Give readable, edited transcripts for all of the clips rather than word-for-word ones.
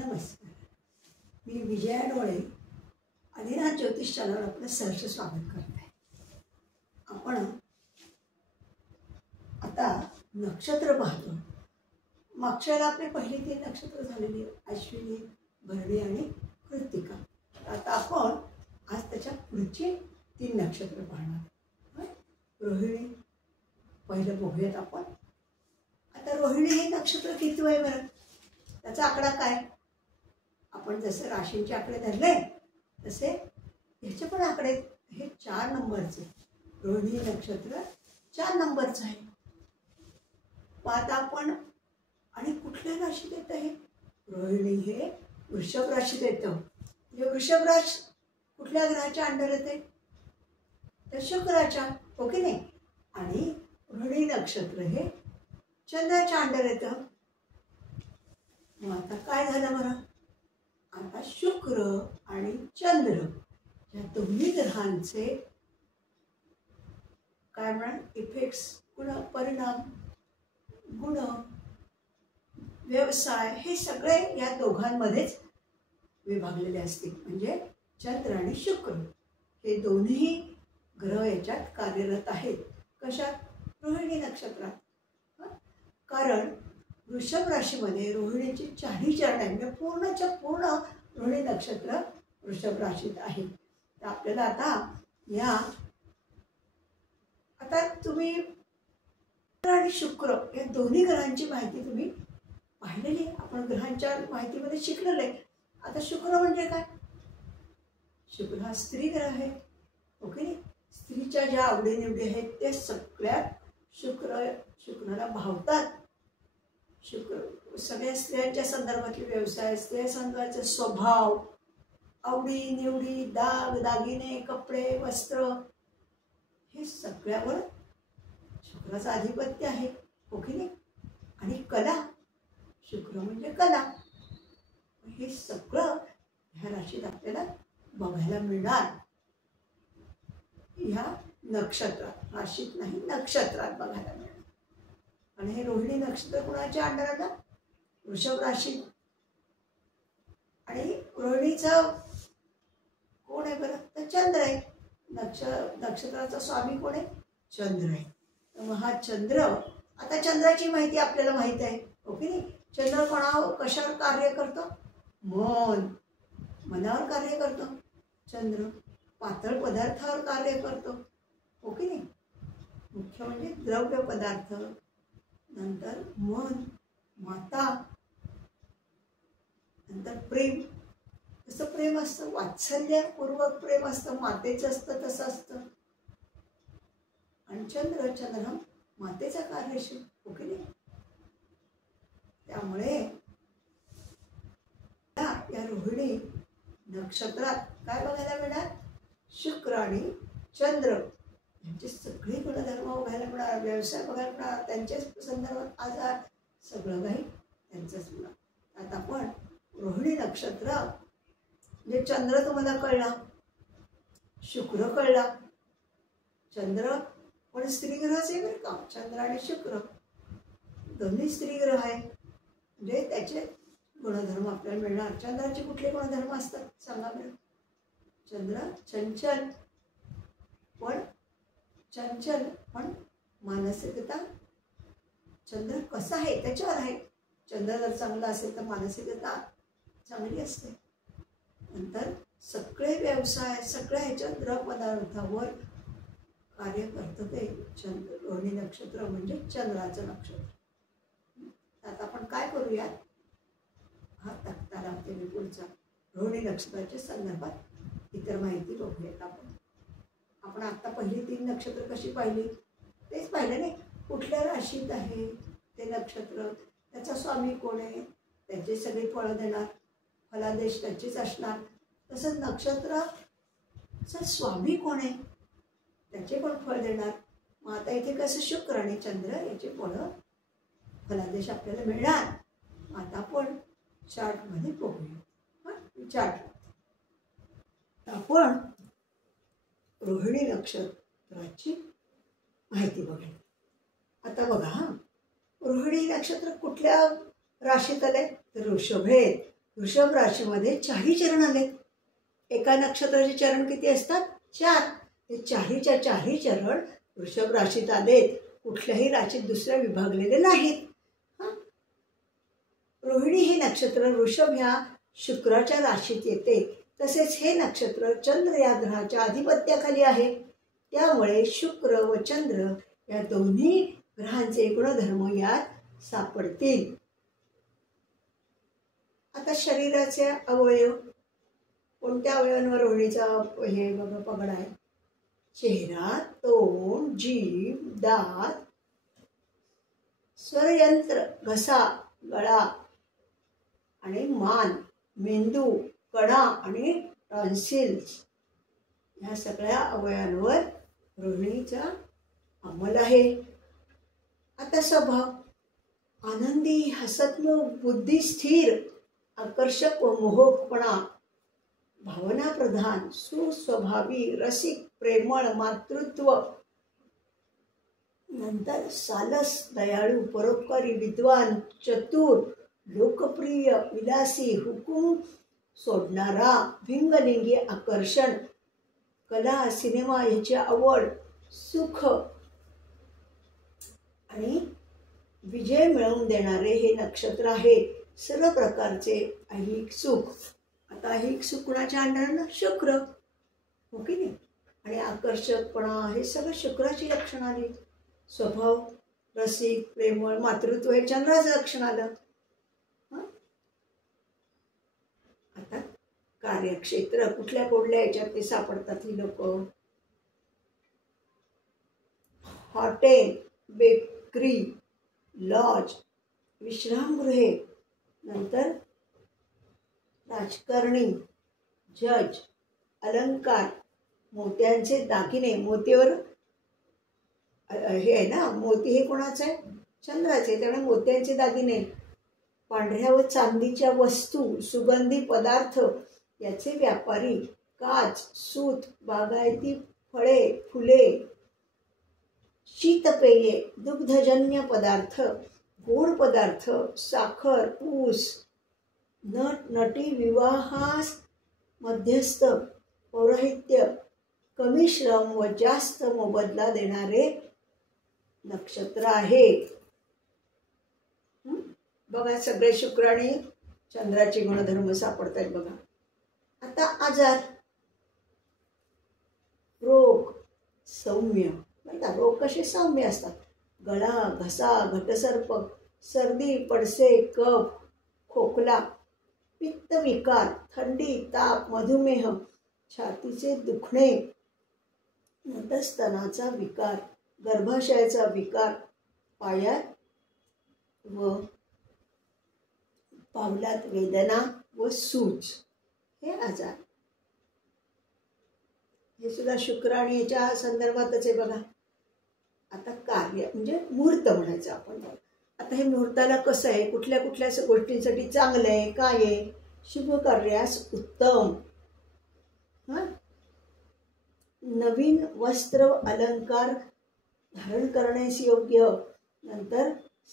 नमस्कार, मी विजया डोळे आदिनाथ ज्योतिष चॅनलवर आपलं सहर्ष स्वागत करते. आपण आता नक्षत्र पाहतो. मागच्या वेळेला आपले पहिली 3 नक्षत्र झालेली अश्विनी, भरणी आणि कृत्तिका. आता आपण आज त्याच्या पुढची 3 नक्षत्र पाहणार. रोहिणी पहिलं बघूयात आपण. आता रोहिणी हे नक्षत्र किती आहे बरं, त्याचा आकडा काय? आपण जसे राशींचे आकडे धरले तसे ह्याचे पण आकडे हे 4 नंबरचे. रोहिणी नक्षत्र 4 नंबरचं आहे. आता आपण आणि कुठल्या राशीत येतं हे? रोहिणी हे वृषभ राशीत येतं. म्हणजे वृषभ राशी कुठल्या ग्रहाच्या अंडर येते? तर शुक्राच्या, हो की नाही? आणि रोहिणी नक्षत्र हे चंद्राच्या अंडर येतं. मग आता काय झालं बरं? आता शुक्र आणि चंद्र या दोन्ही ग्रहांचे काय म्हणा इफेक्ट्स, परिणाम, गुण, व्यवसाय हे सगळे या दोघांमध्येच विभागलेले असतील. म्हणजे चंद्र आणि शुक्र हे दोन्ही ग्रह याच्यात कार्यरत आहेत. कशात? रोहिणी नक्षत्रात. कारण वृषभ राशीमध्ये रोहिणीची 4ही चरण आहे. म्हणजे पूर्णच्या पूर्ण रोहिणी नक्षत्र वृषभ राशीत आहे. तर आपल्याला आता तुम्ही आणि शुक्र या दोन्ही ग्रहांची माहिती तुम्ही पाहिलेली. आपण ग्रहांच्या माहितीमध्ये शिकलेलं आहे. आता शुक्र म्हणजे काय? शुक्र हा स्त्री ग्रह आहे, ओके. स्त्रीच्या ज्या आवडीनिवडी आहेत ते सगळ्यात शुक्राला भावतात. शुक्र सगळ्या स्त्रियांच्या संदर्भातले व्यवसाय, स्त्रिया संदर्भाचे स्वभाव, आवडी निवडी, दाग दागिने, कपडे, वस्त्र हे सगळ्यावर शुक्राचं आधिपत्य आहे, हो की नाही? आणि कला, शुक्र म्हणजे कला, हे सगळं ह्या राशीत आपल्याला बघायला मिळणार. ह्या नक्षत्रात, राशीत नाही नक्षत्रात बघायला मिळणार. आणि हे रोहिणी नक्षत्र कुणाच्या अंडर आलं? वृषभ राशी. आणि रोहिणीचा कोण आहे बरं? तर चंद्र आहे. नक्षत्राचा स्वामी कोण आहे? चंद्र आहे. मग हा चंद्र, आता चंद्राची माहिती आपल्याला माहित आहे, ओके नाही? चंद्र कशावर कार्य करतो? मनावर कार्य करतो चंद्र. पातळ पदार्थावर कार्य करतो, ओके नाही? मुख्य म्हणजे द्रव्य पदार्थ, नंतर मन, माता, नंतर प्रेम. तसं प्रेम असतं, वात्सल्यपूर्वक प्रेम असतं, मातेचं असतं तसं असतं. आणि चंद्र हा मातेचा कार्यशील, ओके नाही? त्यामुळे या रोहिणी नक्षत्रात काय बघायला मिळणार? शुक्र आणि चंद्र यांचे सगळे गुणधर्म बघायला मिळणार, व्यवसाय बघायला मिळणार, त्यांच्याच संदर्भात आजार, सगळं काही त्यांचंच मिळणार. आता आपण रोहिणी नक्षत्र म्हणजे चंद्र तुम्हाला कळला, शुक्र कळला. चंद्र पण स्त्रीग्रहच आहे बरं का. चंद्र आणि शुक्र दोन्ही स्त्रीग्रह आहे. म्हणजे त्याचे गुणधर्म आपल्याला मिळणार. चंद्राचे कुठले गुणधर्म असतात सांगा बरं? चंद्र चंचल पण मानसिकता. चंद्र कसा आहे त्याच्यावर आहे. चंद्र जर चांगला असेल तर मानसिकता चांगली असते. नंतर सगळे व्यवसाय, सगळ्या ह्याच्या द्रव पदार्थावर कार्य करतं ते चंद्र. रोहिणी नक्षत्र म्हणजे चंद्राचं नक्षत्र. आता आपण काय करूयात, हा तक्ता लावते मी पुढचा. रोहिणी नक्षत्राच्या संदर्भात इतर माहिती बघूयात आपण आता पहिली 3 नक्षत्र कशी पाहिली तेच पाहिलं नाही. कुठल्या राशीत आहे ते नक्षत्र, त्याचा स्वामी कोण आहे, त्याचे सगळे फळं देणार, फलादेश त्याचेच असणार. तसंच नक्षत्राचा स्वामी कोण आहे त्याचे पण फळ देणार. मग आता इथे कसं शुक्र आणि चंद्र याचे फळं, फलादेश आपल्याला मिळणार. आता आपण चार्टमध्ये बघूया. चार्ट आपण रोहिणी नक्षत्राची माहिती बघूया. आता बघा, रोहिणी नक्षत्र कुठल्या राशीत आले? तर वृषभ आहे. वृषभ राशीमध्ये 4 चरण आलेत. एका नक्षत्राचे चरण किती असतात? 4. ते 4च्या 4 चरण वृषभ राशीत आलेत. कुठल्याही राशीत दुसऱ्या विभागलेले नाहीत. रोहिणी हे नक्षत्र वृषभ ह्या शुक्राच्या राशीत येते. तसेच हे नक्षत्र चंद्र या ग्रहाच्या अधिपत्याखाली आहे. त्यामुळे शुक्र व चंद्र या दोन्ही ग्रहांचे गुणधर्म यात सापडतील. आता शरीराचे अवयव, कोणत्या अवयवांवर रोहिणीचा हे बघा पगड आहे? चेहरा, तोंड, जीभ, दात, स्वरयंत्र, घसा, गळा आणि मान, मेंदू, कडा आणि टॉन्सिल्स या सगळ्या अवयवांवर रोहिणीचा अंमल आहे. आता स्वभाव आनंदी, हसतमुख, बुद्धी स्थिर, आकर्षक व मोहकपणा, भावना प्रधान, सुस्वभावी, रसिक, प्रेमळ, मातृत्व, नंतर सालस, दयाळू, परोपकारी, विद्वान, चतुर, लोकप्रिय, विलासी, हुकूम सोडणारा, भिंगलिंगी आकर्षण, कला, सिनेमा याची आवड, सुख आणि विजय मिळवून देणारे हे नक्षत्र आहे. सर्व प्रकारचे ऐहिक सुख. आता ऐहिक सुख कुणाच्या अंडरनं? शुक्र, हो की नाही? आणि आकर्षकपणा हे सगळं शुक्राची लक्षण आली. स्वभाव रसिक, प्रेमळ, मातृत्व हे चंद्राचं लक्षण आलं. आता कार्यक्षेत्र कुठल्या कुठल्या याच्यात ते सापडतात ही लोक? हॉटेल, बेकरी, लॉज, विश्रामगृहे, नंतर राजकारणी, जज, अलंकार, मोत्यांचे दागिने. मोतीवर हे आहे ना, मोती हे कोणाचं आहे? चंद्राचे. त्यामुळे मोत्यांचे दागिने, पांढऱ्या व चांदीच्या वस्तू, सुगंधी पदार्थ याचे व्यापारी, काच, सूत, बागायती फळे, फुले, शीतपेये, दुग्धजन्य पदार्थ, गोड पदार्थ, साखर, ऊस, नट नटी, विवाहास मध्यस्थ, पौरोहित्य, कमी श्रम व जास्त मोबदला देणारे नक्षत्र आहे. बघा सगळे शुक्र आणि चंद्राचे गुणधर्म सापडतात बघा. आता आजार, रोग सौम्य. बघा रोग कसे सौम्य असतात? गळा, घसा, घटसर्प, सर्दी, पडसे, कफ, खोकला, पित्त विकार, थंडी, ताप, मधुमेह, छातीचे दुखणे, नंतर स्तनाचा विकार, गर्भाशयाचा विकार, पायात व पावलात वेदना व सूज हे आजार. हे सुद्धा शुक्र आणि याच्या संदर्भातच आहे बघा. आता कार्य म्हणजे मुहूर्त म्हणायचं आपण. आता हे मुहूर्ताला कसं आहे? कुठल्या कुठल्या गोष्टींसाठी चांगलं आहे, काय आहे? शुभ कार्यास उत्तम, नवीन वस्त्र अलंकार धारण करण्यास योग्य, नंतर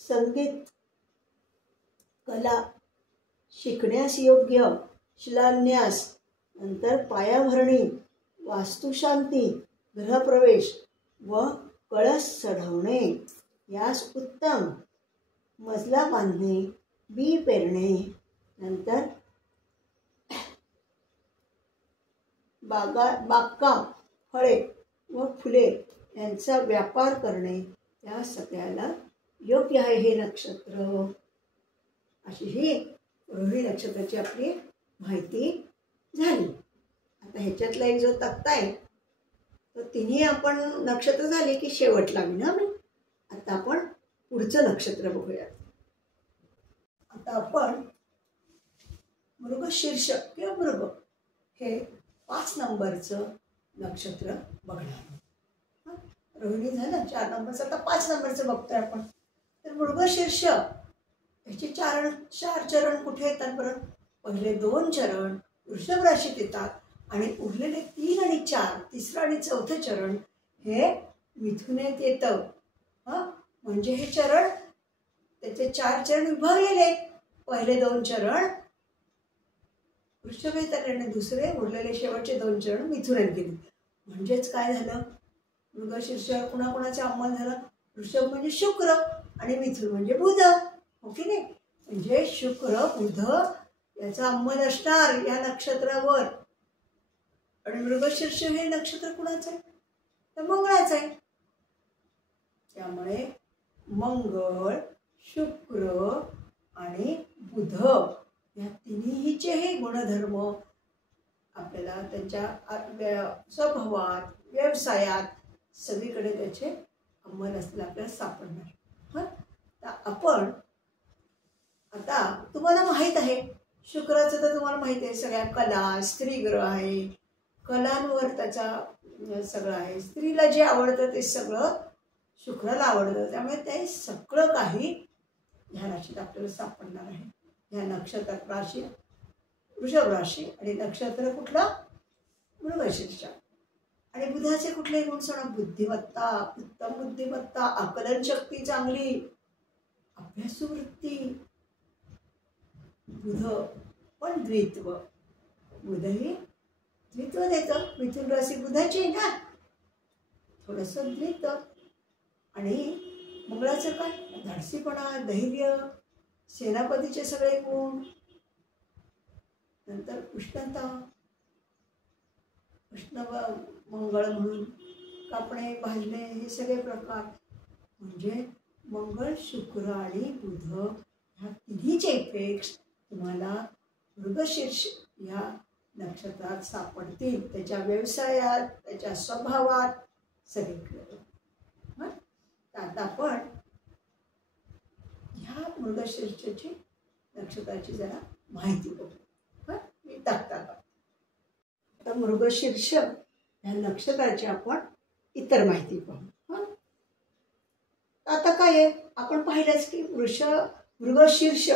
संगीत कला शिकण्यास योग्य, शिलान्यास, नंतर पायाभरणी, वास्तुशांती, गृहप्रवेश व कळस चढवणे यास उत्तम, मजला बांधणे, बी पेरणे, नंतर बागकाम, फळे व फुले यांचा व्यापार करणे या सगळ्याला योग्य आहे हे नक्षत्र. अशी ही रोहिणी नक्षत्राची आपली माहिती झाली. आता ह्याच्यातला एक जो तक्ता आहे तो तिन्ही आपण नक्षत्र झाले की शेवट लागली ना. आता आपण पुढचं नक्षत्र बघूयात. आता आपण मृगशीर्ष किंवा मृग हे 5 नंबरचं नक्षत्र बघणार. रोहिणी झालं 4 नंबरचं, आता 5 नंबरचं बघतोय आपण. तर मृगशीर्ष याचे 4 चरण कुठे येतात बरं? पहिले 2 चरण वृषभ राशीत येतात आणि उरलेले 3 आणि 4 तिसरं आणि चौथं चरण हे मिथुनेत येतं. म्हणजे हे चरण त्याचे 4 चरण विभागलेले. पहिले 2 चरण वृषभेताकडे दुसरे उरलेले शेवटचे 2 चरण मिथुनात गेले. म्हणजेच काय झालं, मृगशीर्षावर कुणाकुणाचा अंमल झाला. वृषभ म्हणजे शुक्र आणि मिथुन म्हणजे बुध, हो की नाही. म्हणजे शुक्र बुध याचा अंमल असणार या नक्षत्रावर. आणि मृगशीर्ष हे नक्षत्र कुणाचं आहे, तर मंगळाचं आहे. त्यामुळे मंगळ, शुक्र आणि बुध या तिन्हीचे हे गुणधर्म आपल्याला त्यांच्या स्वभावात, व्यवसायात सगळीकडे त्याचे अंमल असतील आपल्याला सापडणार. हां, तर आपण आता तुम्हाला माहीत आहे शुक्राचं, तर तुम्हाला माहीत आहे सगळ्या कला, स्त्री ग्रह आहे, कलांवर त्याचा सगळं आहे. स्त्रीला जे आवडतं ते सगळं शुक्राला आवडतं. त्यामुळे ते सगळं काही ह्या राशीत आपल्याला सापडणार आहे. ह्या नक्षत्रात राशी वृषभ राशी आणि नक्षत्र कुठलं, मृगशीर्ष. आणि बुधाचे कुठले गुण सांगा, बुद्धिमत्ता, उत्तम बुद्धिमत्ता, आकलन शक्ती चांगली, अभ्यासू वृत्ती. बुध पण द्वित्व, बुधही द्वित्व देतं. मिथुन राशी बुधाची आहे ना, थोडंसं द्वित्व. आणि मंगळाचं काय, धाडसीपणा, धैर्य, सेनापतीचे सगळे गुण. नंतर उष्णता, उष्ण मंगळ म्हणून कापणे, भाजणे हे सगळे प्रकार. म्हणजे मंगळ, शुक्र आणि बुध ह्या तिन्हीचे इफेक्ट्स तुम्हाला मृगशीर्ष या नक्षत्रात सापडतील, त्याच्या व्यवसायात, त्याच्या स्वभावात सगळीकडे. आता आपण ह्या मृगशीर्षाची नक्षत्राची जरा माहिती बघू. मी टाकतात आता मृगशीर्ष ह्या नक्षत्राची आपण इतर माहिती पाहू. आता काय आहे, आपण पाहिलंच की मृगशीर्ष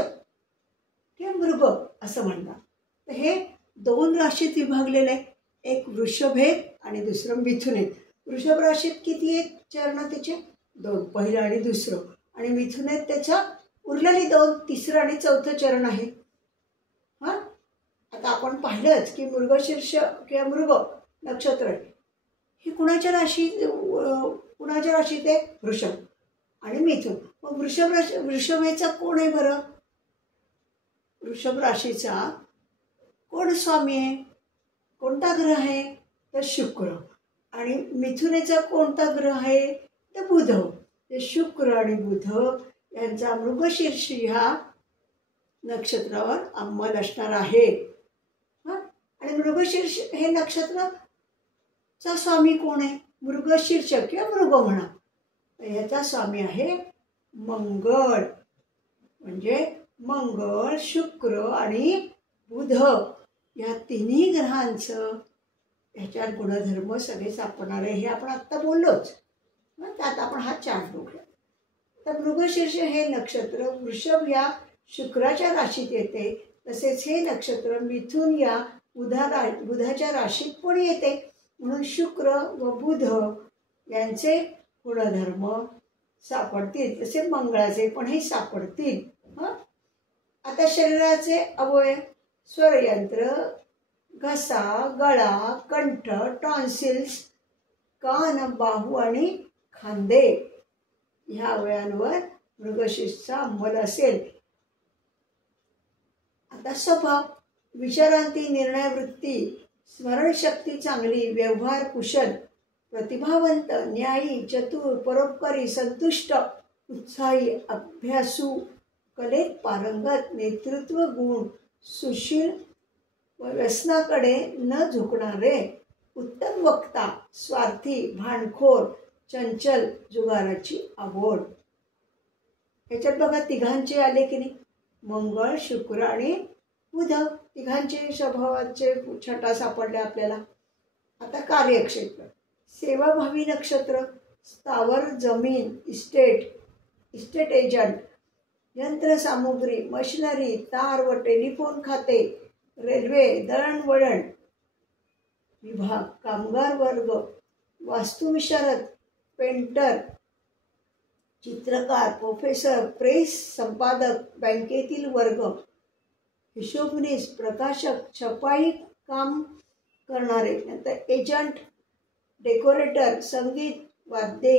किंवा मृग असं म्हणतात. तर हे 2 राशीत विभागलेले आहे, एक वृषभ आहे आणि दुसरं मिथुन आहे. वृषभ राशीत किती आहेत चरण, त्याचे 2, पहिलं आणि दुसरं. आणि मिथुन आहेत त्याच्या उरलेली 2, तिसरं आणि चौथं चरण आहे. हां, आता आपण पाहिलंच की मृगशीर्ष किंवा मृग नक्षत्र हे कुणाच्या राशीत आहे, वृषभ आणि मिथुन. मग वृषभेचा कोण आहे बरं, वृषभ राशीचा कोण स्वामी आहे, कोणता ग्रह आहे, तर शुक्र. आणि मिथुनेचा कोणता ग्रह आहे, तर बुध. ते शुक्र आणि बुध यांचा मृगशीर्ष ह्या नक्षत्रावर अंमल असणार आहे. आणि मृगशीर्ष हे नक्षत्राचा स्वामी कोण आहे, मृगशीर्ष किंवा मृग म्हणा. याचा स्वामी आहे मंगळ. म्हणजे मंगळ, शुक्र आणि बुध या तिन्ही ग्रहांचं ह्याच्यात गुणधर्म सगळे सापडणार आहे. हे आपण आत्ता बोललोच. त्यात आपण हा चार्ट बघूया. तर मृगशीर्ष हे नक्षत्र वृषभ या शुक्राच्या राशीत येते. तसेच हे नक्षत्र मिथुन या बुधाच्या राशीत पण येते. म्हणून शुक्र व बुध यांचे गुणधर्म सापडतील. तसे मंगळाचे पण हे सापडतील. आता शरीराचे अवयव, स्वरयंत्र, घसा, गळा, कंठ, टॉन्सिल्स, कान, बाहू आणि खांदे ह्या अवयवांवर मृगशीर्षचा अंमल असेल. आता स्वभाव, विचारांती, निर्णयवृत्ती, स्मरणशक्ती चांगली, व्यवहार कुशल, प्रतिभावंत, न्यायी, चतुर, परोपकारी, संतुष्ट, उत्साही, अभ्यासू, कलेत पारंगत, नेतृत्व गुण, सुशील व व्यसनाकडे न झुकणारे, उत्तम वक्ता, स्वार्थी, भांडखोर, चंचल, जुगाराची आवड. ह्याच्यात बघा तिघांचे आले की नाही, मंगळ, शुक्र आणि बुध तिघांचे स्वभावाचे छटा सापडले आपल्याला. आता कार्यक्षेत्र, सेवाभावी नक्षत्र, स्थावर जमीन, इस्टेट एजंट, यंत्रसामुग्री, मशिनरी, तार व टेलिफोन खाते, रेल्वे, दळणवळण विभाग, कामगार वर्ग, वास्तुविशारद, पेंटर, चित्रकार, प्रोफेसर, प्रेस संपादक, बँकेतील वर्ग, हिशोबनीस, प्रकाशक, छपाई काम करणारे, नंतर एजंट, डेकोरेटर, संगीत, वाद्ये,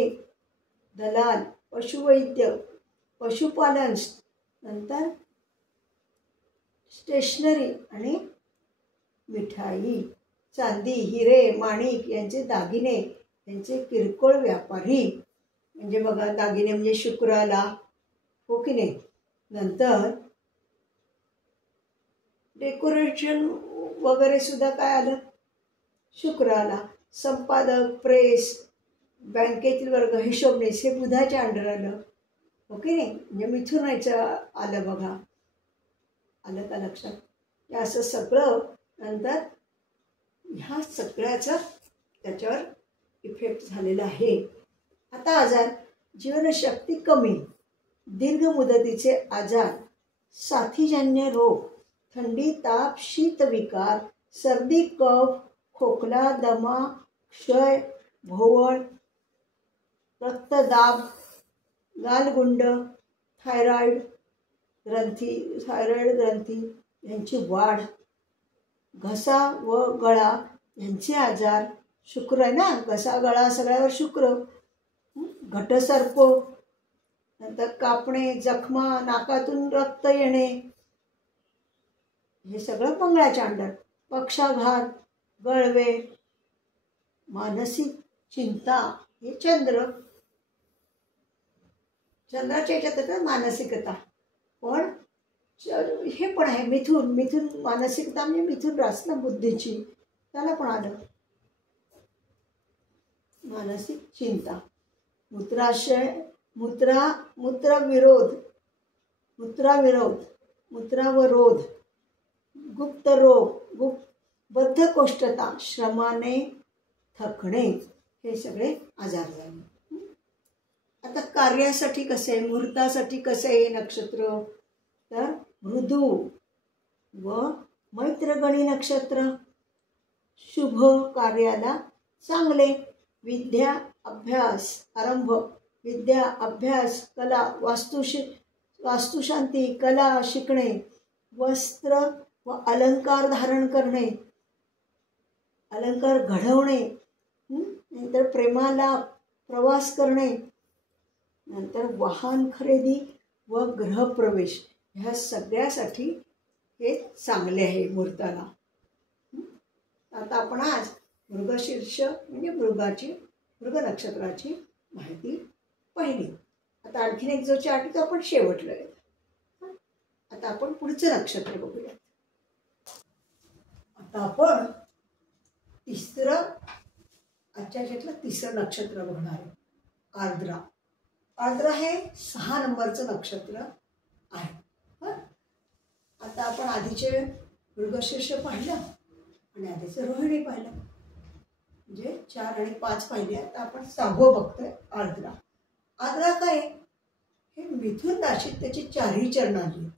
दलाल, पशुवैद्य, पशुपालन, नंतर स्टेशनरी आणि मिठाई, चांदी, हिरे, माणिक यांचे दागिने, यांचे किरकोळ व्यापारी, म्हणजे बघा दागिने म्हणजे शुक्राला, हो की नाही. नंतर डेकोरेशन वगैरे सुद्धा काय आलं, शुक्राला. संपादक, प्रेस, बँकेतील वर्ग, हिशोबनीस हे बुधाच्या अंडर आलं, हो की नाही. म्हणजे मिथुनाचं आलं बघा, आलं का लक्षात. हे असं सगळं नंतर ह्या सगळ्याचा त्याच्यावर इफेक्ट झालेला आहे. आता आजार, जीवनशक्ती कमी, दीर्घ मुदतीचे आजार, साथीजन्य रोग, थंडी, ताप, शीतविकार, सर्दी, कफ, खोकला, दमा, क्षय, भोवळ, रक्तदाब, गालगुंड, थायरॉइड ग्रंथी यांची वाढ, घसा व गळा यांचे आजार, शुक्र आहे ना, घसा गळा सगळ्यावर शुक्र, घटसर्प, नंतर कापणे, जखमा, नाकातून रक्त येणे, हे सगळं मंगळाच्या अंडर. पक्षाघात, गळवे, मानसिक चिंता, हे चंद्र, चंद्राच्या याच्यात येतं मानसिकता. पण हे पण आहे मिथुन, मानसिकता म्हणजे मिथुन रास ना बुद्धीची, त्याला पण आलं मानसिक चिंता. मूत्राशय, मूत्रावरोध, गुप्त रोग, बद्धकोष्ठता, श्रमाने थकणे, हे सगळे आजार झाले. आता कार्यासाठी कसं आहे, मुहूर्तासाठी कसं आहे नक्षत्र, तर मृदू व मैत्रगणी नक्षत्र, शुभ कार्याला चांगले, विद्या अभ्यास आरंभ, विद्या अभ्यास, कला, वास्तुशांती, कला शिकणे, वस्त्र व अलंकार धारण करणे, अलंकार घडवणे, नंतर प्रेमाला प्रवास करणे, नंतर वाहन खरेदी व गृहप्रवेश, ह्या सगळ्यासाठी हे चांगले आहे मुहूर्ताला. आता आपण आज मृगशीर्ष म्हणजे मृग नक्षत्राची माहिती पाहिली. आता आणखीन एक जो चार्ट तो आपण शेवटला आहे. आता आपण पुढचं नक्षत्र बघूया. आता आपण आजच्या याच्यातलं तिसरं नक्षत्र बघणार आहे, आर्द्रा. आर्द्रा हे 6 नंबरचं नक्षत्र आहे. आता आपण आधीचे मृगशीर्ष पाहिलं आणि आधीचं रोहिणी पाहिलं, म्हणजे 4 आणि 5 पाहिले. आता आपण 6वं बघतोय, आर्द्रा. आर्द्रा काय, हे मिथुन राशीत त्याची 4ही चरण आली.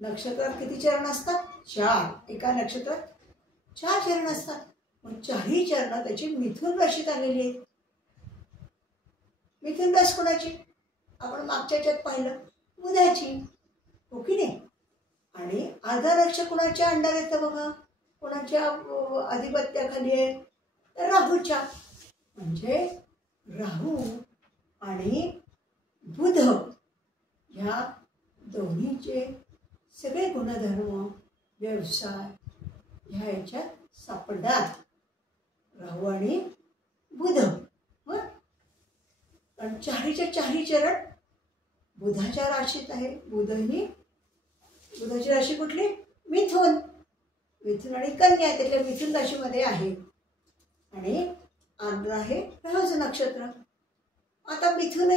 नक्षत्रात किती चरण असतात, 4. एका नक्षत्रात 4 चरण असतात. मग 4ही चरण त्याची मिथुन राशीत आलेली आहेत. मिथुन रास कोणाची, आपण मागच्या याच्यात पाहिलं, बुधाची, हो की नाही. आणि आर्द्रा नक्षत्र कोणाच्या अंडर येतं बघा, कोणाच्या अधिपत्याखाली आहे, तर राहूच्या. म्हणजे राहू आणि बुध ह्या दोन्हीचे सगळे गुणधर्म, व्यवसाय ह्या याच्यात सापडतात, राहू आणि बुध. पण 4च्या चरण बुधाच्या राशीत आहे. बुधाची राशी कुठली, मिथुन आणि कन्या, त्यातल्या मिथुन राशीमध्ये आहे. आणि आर्द्रा हे राहूचं नक्षत्र. आता मिथुन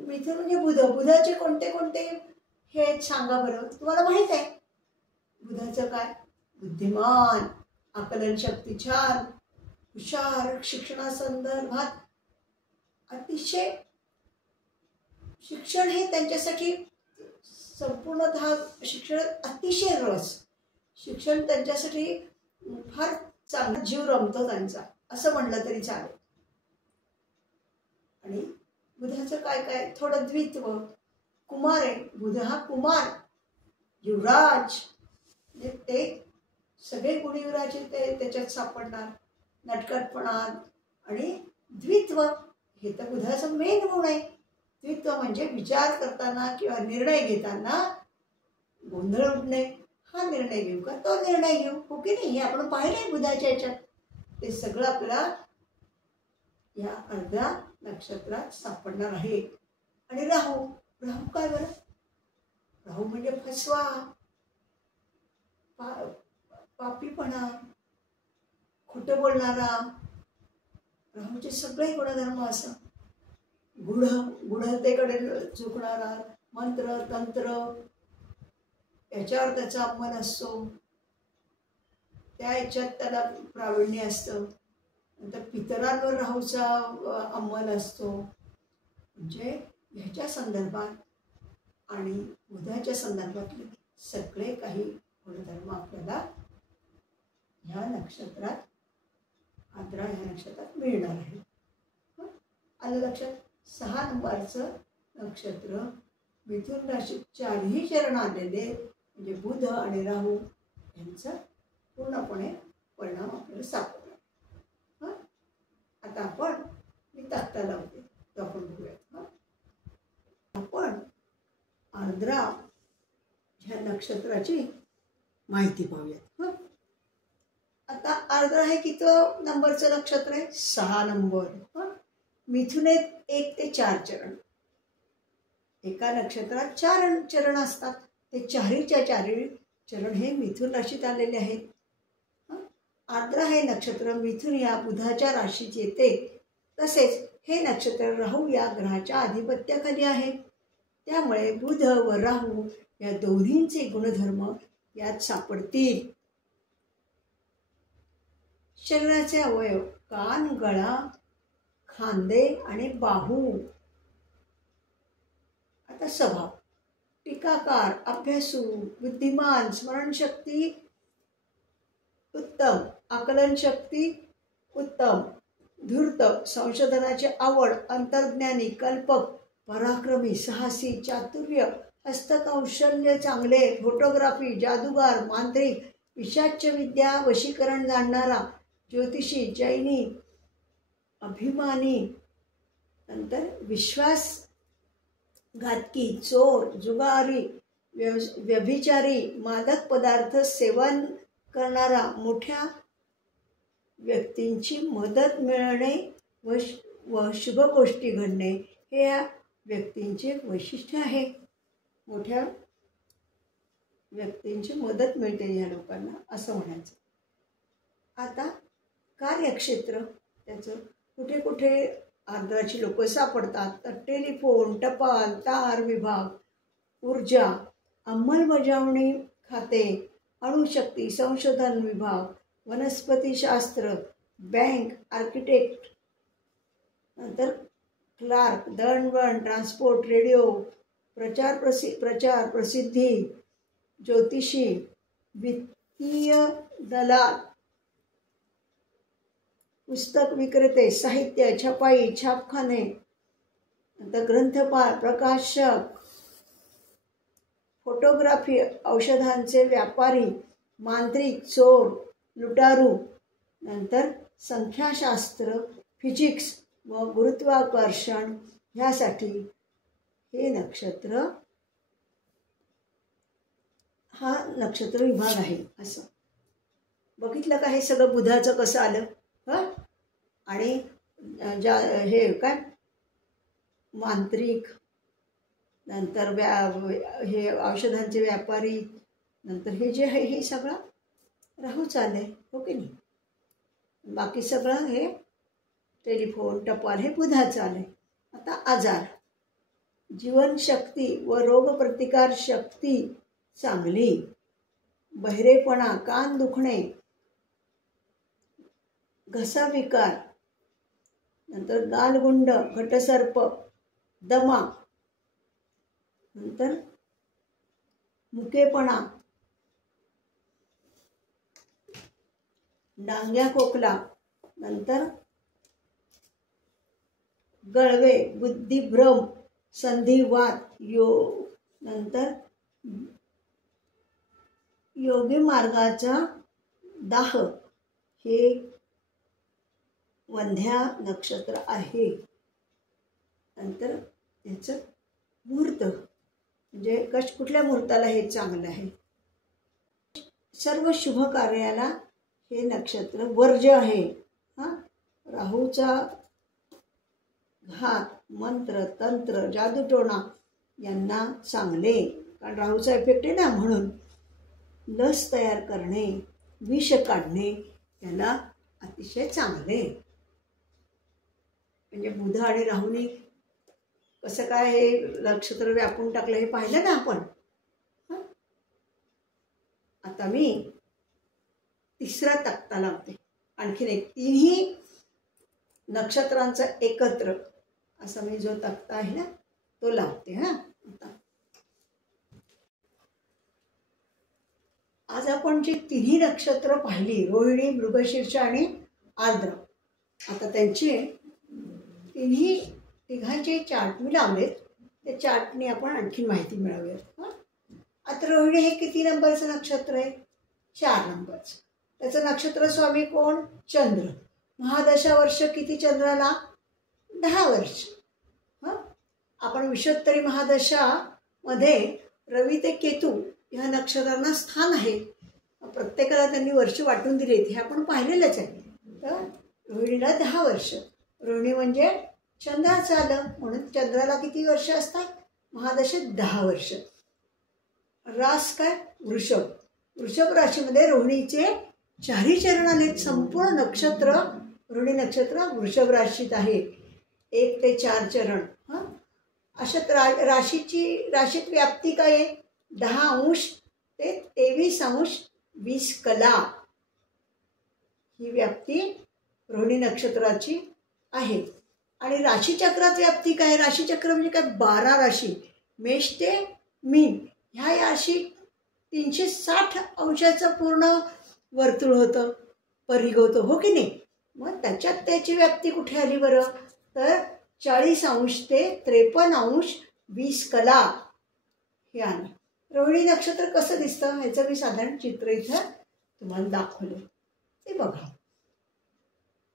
म्हणजे बुधाचे कोणते कोणते हे सांगा बरं, तुम्हाला माहित आहे. बुधाचं काय, बुद्धिमान, आकलन शक्ती छान, हुशार, शिक्षणासंदर्भात अतिशय, शिक्षण हे त्यांच्यासाठी संपूर्णतः शिक्षणात अतिशय रस, शिक्षण त्यांच्यासाठी फार चांगला जीव रमतो त्यांचा, असं म्हणलं तरी चालेल. आणि बुधाचं काय काय, थोडं द्वित्व, कुमार आहे. बुध हा कुमार, युवराज, म्हणजे ते सगळे गुणीविराचे ते त्याच्यात सापडणार. नटखटपणा आणि द्वित्व हे तर बुधाचं मेन गुण आहे. द्वित्व म्हणजे विचार करताना किंवा निर्णय घेताना गोंधळ उडणे. हा निर्णय घेऊ का तो निर्णय घेऊ, हो की नाही, हे आपण पाहिलंय बुधाच्या ह्याच्यात. ते सगळं आपल्याला या अर्ध्या नक्षत्रात सापडणार आहे. आणि राहू, राहू काय बरं? राहू म्हणजे फसवा, पापीपणा, खोटं बोलणारा. राहूचे सगळे गुणधर्म असं गुढतेकडे झुकणारा, मंत्र तंत्र याच्यावर त्याचा अंमल असतो, त्या याच्यात त्याला प्रावीण्य असतं. नंतर पितरांवर राहूचा अंमल असतो. म्हणजे ह्याच्या संदर्भात आणि बुधाच्या संदर्भातले सगळे काही गुणधर्म आपल्याला ह्या नक्षत्रात, आर्द्रा ह्या नक्षत्रात मिळणार आहे. आलं लक्षात? 6 नंबरचं नक्षत्र मिथुन राशीत 4ही चरण आलेले म्हणजे बुध आणि राहू यांचा पूर्णपणे परिणाम आपल्याला सापडला. आता आपण मी तक्ता लावते, तो आपण बघूयात. आपण आर्द्रा ह्या नक्षत्राची माहिती पाहूयात. आता आर्द्रा हे किती नंबरचं नक्षत्र आहे? 6 नंबर. मिथुनेत 1 ते 4 चरण. एका नक्षत्रात 4 चरण असतात. ते चारीच्या चारी चरण हे मिथुन राशीत आलेले आहेत. आर्द्रा हे नक्षत्र मिथुन या बुधाच्या राशीत येते. तसेच हे नक्षत्र राहू या ग्रहाच्या आधिपत्याखाली आहे. त्यामुळे बुध व राहू या दोन्हींचे गुणधर्म यात सापडतील. शरीराचे अवयव कान, गळा, खांदे आणि बाहू. आता स्वभाव टीकाकार, अभ्यासू, बुद्धिमान, स्मरणशक्ती उत्तम, आकलनशक्ती उत्तम, धूर्त, संशोधनाची आवड, अंतर्ज्ञानी, कल्पक, पराक्रमी, साहसी, चातुर्य, हस्तकौशल्य चांगले, फोटोग्राफी, जादूगार, मांत्रिक, पिशाच्यविद्या, वशीकरण जाणणारा, ज्योतिषी, जैनी, अभिमानी, नंतर विश्वासघातकी, चोर, जुगारी, व्यभिचारी, मादक पदार्थ सेवन करणारा, मोठ्या व्यक्तींची मदत मिळणे व शुभ गोष्टी घडणे हे या व्यक्तींचे वैशिष्ट्य आहे. मोठ्या व्यक्तींची मदत मिळते या लोकांना असं म्हणायचं. आता कार्यक्षेत्र त्याचं कुठे कुठे आर्द्राची लोक सापडतात तर टेलिफोन, टपाल, तार विभाग, ऊर्जा, अंमलबजावणी खाते, अणुशक्ती, संशोधन विभाग, वनस्पतीशास्त्र, बँक, आर्किटेक्ट, नंतर क्लार्क, दळणवळण, ट्रान्सपोर्ट, रेडिओ, प्रचार प्रसिद्धी, ज्योतिषी, वित्तीय दलाल, पुस्तक विक्रेते, साहित्य, छपाई, छापखाने, नंतर ग्रंथपाल, प्रकाशक, फोटोग्राफी, औषधांचे व्यापारी, मांत्रिक, चोर, लुटारू, नंतर संख्याशास्त्र, फिजिक्स व गुरुत्वाकर्षण ह्यासाठी हे नक्षत्र हा नक्षत्र विभाग आहे. असं बघितलं का हे सगळं बुधाचं कसं आलं. आणि ज्या हे काय मांत्रिक, नंतर हे औषधांचे व्यापारी, नंतर हे जे आहे हे सगळं राहू चालले, हो की नाही. बाकी सगळं हे टेलिफोन, टपाल हे बुधाचं आले. आता आजार, जीवनशक्ती व रोगप्रतिकार शक्ती चांगली, बहिरेपणा, कान दुखणे, घसा विकार, नंतर गालगुंड, घटसर्प, दमा, नंतर मुकेपणा, डांग्या खोकला, नंतर गळवे, बुद्धिभ्रम, संधिवात, नंतर योगी मार्गाचा दाह हे वंध्या नक्षत्र आहे. नंतर याचं मुहूर्त म्हणजे कुठल्या मुहूर्ताला हे चांगलं आहे. सर्व शुभ कार्याला हे नक्षत्र वर्ज्य आहे. राहूचा घात, मंत्र, तंत्र, जादूटोणा यांना चांगले, कारण राहूचा इफेक्ट आहे ना, म्हणून लस तयार करणे, विष काढणे याला अतिशय चांगले. म्हणजे बुध आणि राहूने कसं काय हे नक्षत्र व्यापून टाकलं हे पाहिलं ना आपण. आता मी तिसरा तक्ता लावते, आणखीन एक तिन्ही नक्षत्रांचा एकत्र असा मी जो तक्ता आहे ना तो लावते. आता आज आपण जी तिन्ही नक्षत्र पाहिली, रोहिणी, मृगशीर्ष आणि आर्द्रा, आता त्यांचे तिघांचे चार्ट मी लावलेत. त्या चार्टने आपण आणखी माहिती मिळवूयात. आता रोहिणी हे किती नंबरचं नक्षत्र आहे? 4 नंबरचं. त्याचं नक्षत्र स्वामी कोण? चंद्र. महादशा वर्ष किती चंद्राला? 10 वर्ष. आपण विषोत्तरी महादशा मध्ये रवी ते केतू ह्या नक्षत्रांना स्थान आहे. प्रत्येकाला त्यांनी वर्ष वाटून दिलेत हे आपण पाहिलेलंच आहे. तर रोहिणीला 10 वर्ष. रोहिणी म्हणजे चंद्राचं आलं, म्हणून चंद्राला किती वर्ष असतात? महादशेत 10 वर्ष. रास काय? वृषभ. वृषभ राशीमध्ये रोहिणीचे 4 चरण आले. संपूर्ण नक्षत्र रोहिणी नक्षत्र वृषभ राशीत आहे. 1 ते 4 चरण. अशात राशीत व्याप्ती काय आहे? 10 अंश ते 23 अंश 20 कला ही व्याप्ती रोहिणी नक्षत्राची आहे. आणि राशीचक्रात व्याप्ती काय? राशीचक्र म्हणजे काय? 12 राशी, मेष ते मीन ह्या राशी 360 अंशाचं पूर्ण वर्तुळ होतं, परिघ होतं, हो की नाही? मग त्याच्यात त्याची व्याप्ती कुठे आली बरं? तर 40 अंश ते 53 अंश 20 कला हे आलं. रोहिणी नक्षत्र कसं दिसतं ह्याचं मी साधारण चित्र इथं तुम्हाला दाखवलं, ते बघा.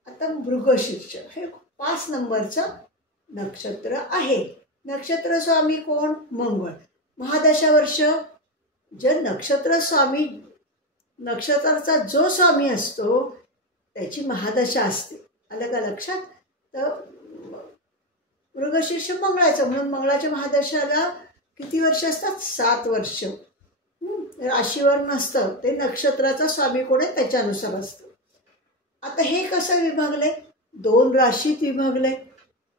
आता मृगशीर्ष हे 5 नंबरचं नक्षत्र आहे. नक्षत्र स्वामी कोण? मंगळ. महादशा वर्ष जे नक्षत्र स्वामी, नक्षत्राचा जो स्वामी असतो त्याची महादशा असते. आलं का लक्षात? तर मृगशीर्ष मंगळाचं, म्हणून मंगळाच्या महादशाला किती वर्ष असतात? 7 वर्ष. राशीवर नसतं, ते नक्षत्राचा स्वामी कोण आहे त्याच्यानुसार असतं. आता हे कसं विभागलंय? 2 राशीत विभागलंय.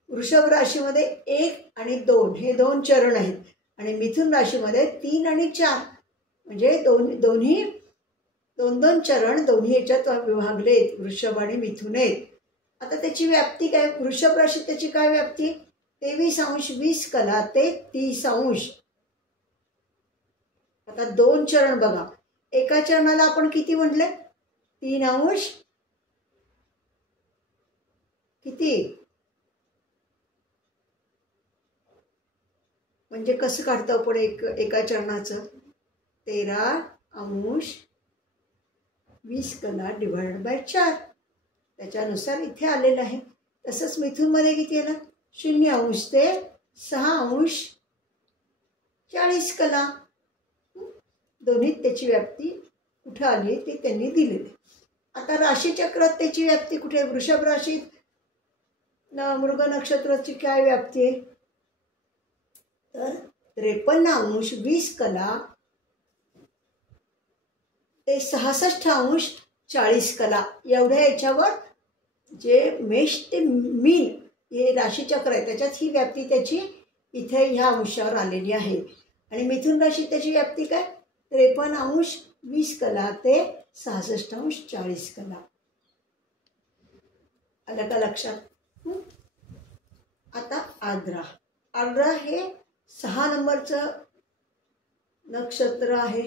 वृषभ राशीमध्ये 1 आणि 2 हे 2 चरण आहेत, आणि मिथुन राशीमध्ये 3 आणि 4 म्हणजे दोन्ही 2 चरण दोन्ही याच्यात विभागलेत. वृषभ आणि मिथुन आहेत. आता त्याची व्याप्ती काय? वृषभ राशीत त्याची काय व्याप्ती? 23 अंश 20 कला ते 30 अंश. आता 2 चरण बघा. एका चरणाला आपण किती म्हटले? 3 अंश किती, म्हणजे कसं काढतो आपण एका चरणाचं? 13 अंश 20 कला डिवाइड बाय 4 त्याच्यानुसार इथे आलेलं आहे. तसंच मिथुनमध्ये किती आलं? 0 अंश ते 6 अंश 40 कला. दोन्हीत त्याची व्याप्ती कुठे आली ते त्यांनी दिलेली. आता राशीचक्रात त्याची व्याप्ती कुठे? वृषभ राशीत मृग नक्षत्राची काय व्याप्ती आहे? तर 53 अंश 20 कला ते 66 अंश 40 कला एवढ्या याच्यावर जे मेष ते मीन हे राशीचक्र आहे त्याच्यात ही व्याप्ती त्याची इथे ह्या अंशावर आलेली आहे. आणि मिथुन राशीत त्याची व्याप्ती काय? 53 अंश 20 कला ते 66 अंश 40 कला. आलं का लक्षात? आता आर्द्रा. आर्द्रा हे 6 नंबरचं नक्षत्र आहे.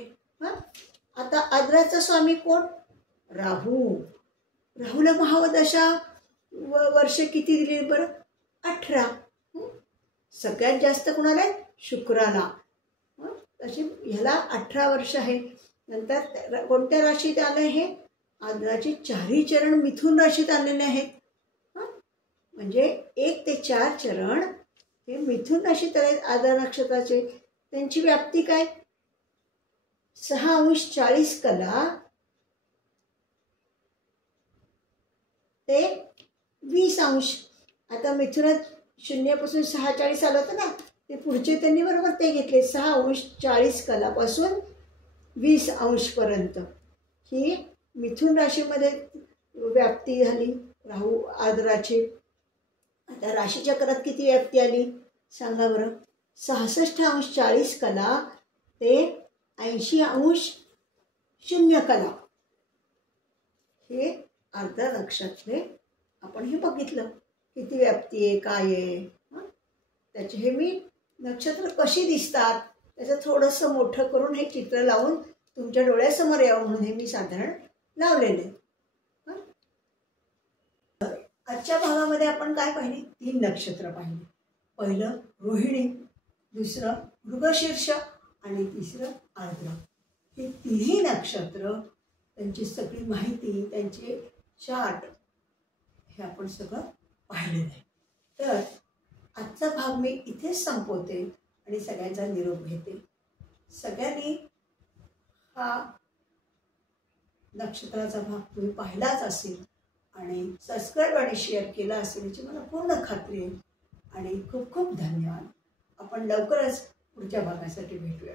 आता आर्द्राचा स्वामी कोण? राहू. राहूला महादशा वर्ष किती दिली बरं? 18. सगळ्यात जास्त कोणाला? शुक्राला. तशी ह्याला 18 वर्ष आहे. नंतर कोणत्या राशीत आलं हे? आद्राचे चारही चरण मिथुन राशीत आलेले आहेत. म्हणजे 1 ते 4 चरण हे मिथुन राशीत आहेत आद्रा नक्षत्राचे. त्यांची व्याप्ती काय? 6° 40 कला ते 20°. आता मिथुनात 0 पासून 6:40 आलं होतं ना, ते पुढचे त्यांनी बरोबर ते घेतले. 6° 40 कलापासून 20° पर्यंत ही मिथुन राशीमध्ये व्याप्ती झाली राहू आद्राची. आता राशीचक्रात किती व्याप्ती आली सांगा बरं? 66° 40 कला ते 80° 0 कला. हे आद्रा नक्षत्र आपण हे बघितलं किती व्याप्ती आहे, काय आहे. त्याचे हे मी नक्षत्र कशी दिसतात त्याचं थोडंसं मोठं करून हे चित्र लावून तुमच्या डोळ्यासमोर यावं म्हणून हे मी साधारण लावलेले. आजच्या भागामध्ये आपण काय पाहिले? 3 नक्षत्र पाहिले. पहिलं रोहिणी, दुसरं मृगशीर्ष आणि तिसरं आर्द्रा. हे तिन्ही नक्षत्र, त्यांची सगळी माहिती, त्यांचे चार्ट हे आपण सगळं पाहिलेलं आहे. तर आजचा भाग मी इथेच संपवते आणि सगळ्यांचा निरोप घेते. सगळ्यांनी हा नक्षत्राचा भाग तुम्ही पाहिलाच असेल आणि सबस्क्राईब आणि शेअर केला असेल याची मला पूर्ण खात्री आहे. आणि खूप खूप धन्यवाद. आपण लवकरच पुढच्या भागासाठी भेटूया.